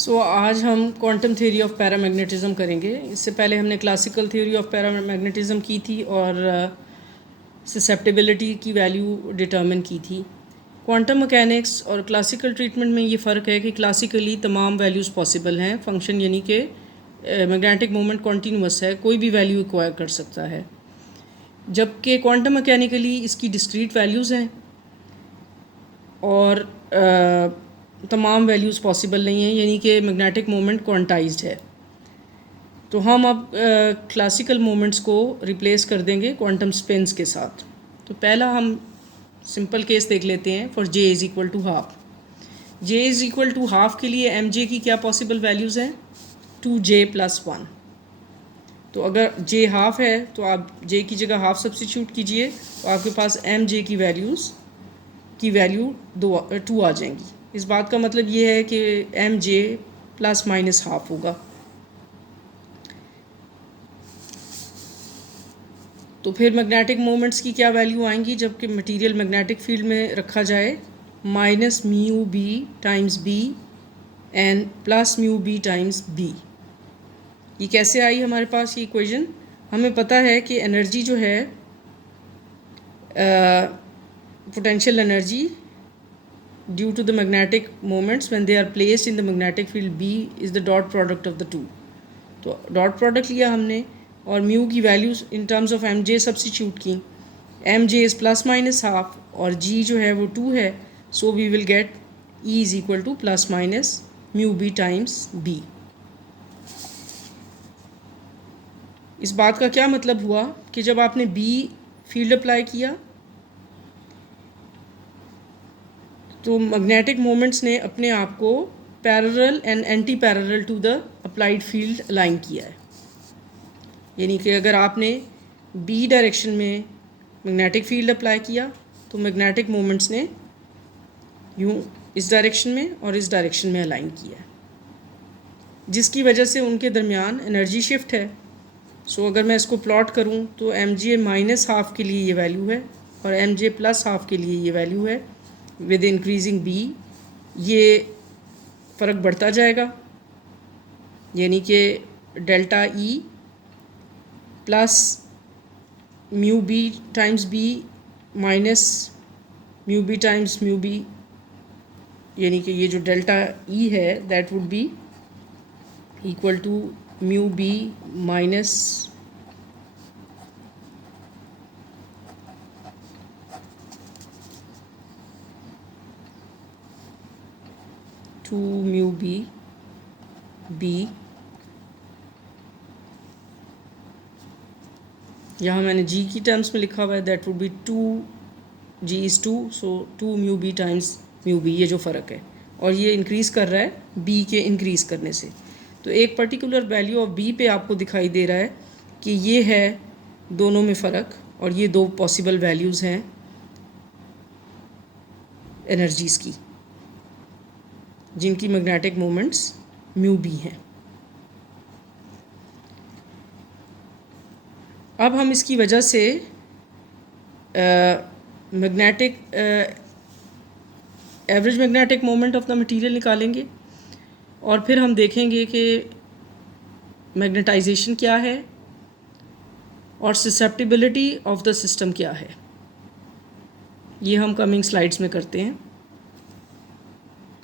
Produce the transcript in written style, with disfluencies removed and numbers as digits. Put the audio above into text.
आज हम quantum theory of paramagnetism करेंगे। इससे पहले हमने क्लासिकल थ्योरी ऑफ पैरामैग्नेटिज्म की थी और ससेप्टिबिलिटी की वैल्यू डिटर्मिन की थी। क्वांटम मैकेनिक्स और क्लासिकल ट्रीटमेंट में ये फ़र्क है कि क्लासिकली तमाम वैल्यूज़ पॉसिबल हैं। फंक्शन यानी कि मैग्नेटिक मोमेंट कॉन्टीन्यूअस है, कोई भी वैल्यू एक्वायर कर सकता है, जबकि क्वांटम मैकेनिकली इसकी डिस्क्रीट वैल्यूज़ हैं और तमाम वैल्यूज़ पॉसिबल नहीं हैं, यानी कि मैग्नेटिक मोमेंट क्वांटाइज्ड है। तो हम अब क्लासिकल मोमेंट्स को रिप्लेस कर देंगे क्वांटम स्पिन्स के साथ। तो पहला हम सिंपल केस देख लेते हैं for J is equal to half. J is equal to half के लिए एम जे की क्या पॉसिबल वैल्यूज़ हैं? 2j + 1। तो अगर जे हाफ है तो आप जे की जगह हाफ सब्स्टिट्यूट कीजिए, तो आपके पास एम जे की वैल्यू 2 आ जाएंगी। इस बात का मतलब ये है कि M J plus minus half होगा। तो फिर मैग्नेटिक मोमेंट्स की क्या वैल्यू आएंगी जबकि मटेरियल मैग्नेटिक फील्ड में रखा जाए? Minus mu B times B and plus mu B times B. ये कैसे आई हमारे पास ये इक्वेशन? हमें पता है कि एनर्जी जो है, potential energy due to the magnetic moments when they are placed in the magnetic field B is the dot product of the two। तो डॉट प्रोडक्ट लिया हमने और म्यू की values in terms of M J substitute की। M J is plus minus half और g जो है वो 2 है, so we will get E is equal to plus minus mu B times B. इस बात का क्या मतलब हुआ कि जब आपने बी फील्ड अप्लाई किया तो मैग्नेटिक मोमेंट्स ने अपने आप को parallel and antiparallel to the applied field align किया है। यानी कि अगर आपने बी डायरेक्शन में मैग्नेटिक फील्ड अप्लाई किया तो मैग्नेटिक मोमेंट्स ने यूँ इस डायरेक्शन में और इस डायरेक्शन में अलाइन किया है, जिसकी वजह से उनके दरमियान एनर्जी शिफ्ट है। सो अगर मैं इसको प्लॉट करूँ तो एम जे माइनस हाफ के लिए ये वैल्यू है और एम जे प्लस हाफ के लिए ये वैल्यू है। विद इंक्रीजिंग बी ये फ़र्क बढ़ता जाएगा, यानी कि delta E plus mu B times B minus mu B times mu B, यानी कि ये जो डेल्टा ई है that would be equal to mu B minus two mu B B. यहाँ मैंने जी की टर्म्स में लिखा हुआ है that would be 2 G is 2, so 2 mu B times mu B. ये जो फ़र्क है और ये इंक्रीज़ कर रहा है बी के इंक्रीज़ करने से। तो एक पर्टिकुलर वैल्यू ऑफ बी पे आपको दिखाई दे रहा है कि ये है दोनों में फ़र्क और ये दो पॉसिबल वैल्यूज़ हैं एनर्जीज़ की, जिनकी मैग्नेटिक मोमेंट्स म्यू बी हैं। अब हम इसकी वजह से average magnetic moment of the material निकालेंगे और फिर हम देखेंगे कि मैग्नेटाइजेशन क्या है और ससेप्टिबिलिटी ऑफ द सिस्टम क्या है। ये हम कमिंग स्लाइड्स में करते हैं।